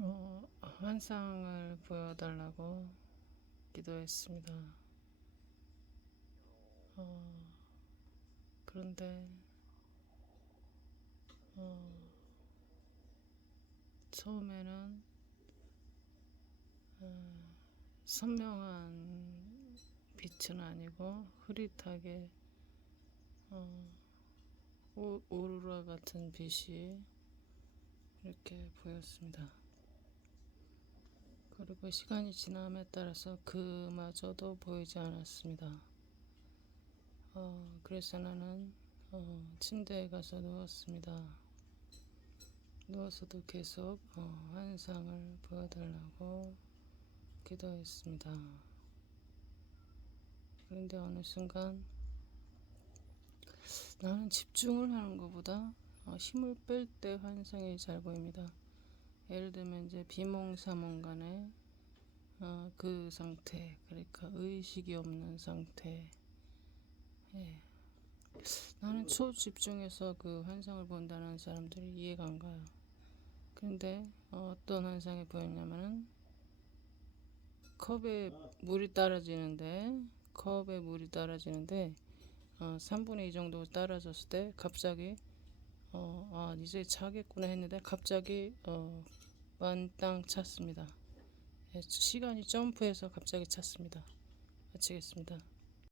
어, 환상을 보여달라고 기도했습니다. 어, 그런데 어, 처음에는 어, 선명한 빛은 아니고 흐릿하게 어, 오, 오로라 같은 빛이 이렇게 보였습니다. 그리고 시간이 지남에 따라서 그마저도 보이지 않았습니다. 어, 그래서 나는 어, 침대에 가서 누웠습니다. 누워서도 계속 어, 환상을 보여달라고 기도했습니다. 그런데 어느 순간 나는 집중을 하는 것보다 어, 힘을 뺄 때 환상이 잘 보입니다. 예를 들면 이제 비몽사몽 간에 어, 그 상태, 그러니까 의식이 없는 상태. 예. 나는 초집중해서 그 환상을 본다는 사람들이 이해가 안 가요. 어, 어떤 환상이 보였냐면은 컵에 물이 떨어지는데 컵에 물이 떨어지는데 어, 3분의 2 정도 떨어졌을 때 갑자기 어, 아, 이제 차겠구나 했는데 갑자기 어, 만땅 찼습니다. 예, 시간이 점프해서 갑자기 찼습니다. 마치겠습니다.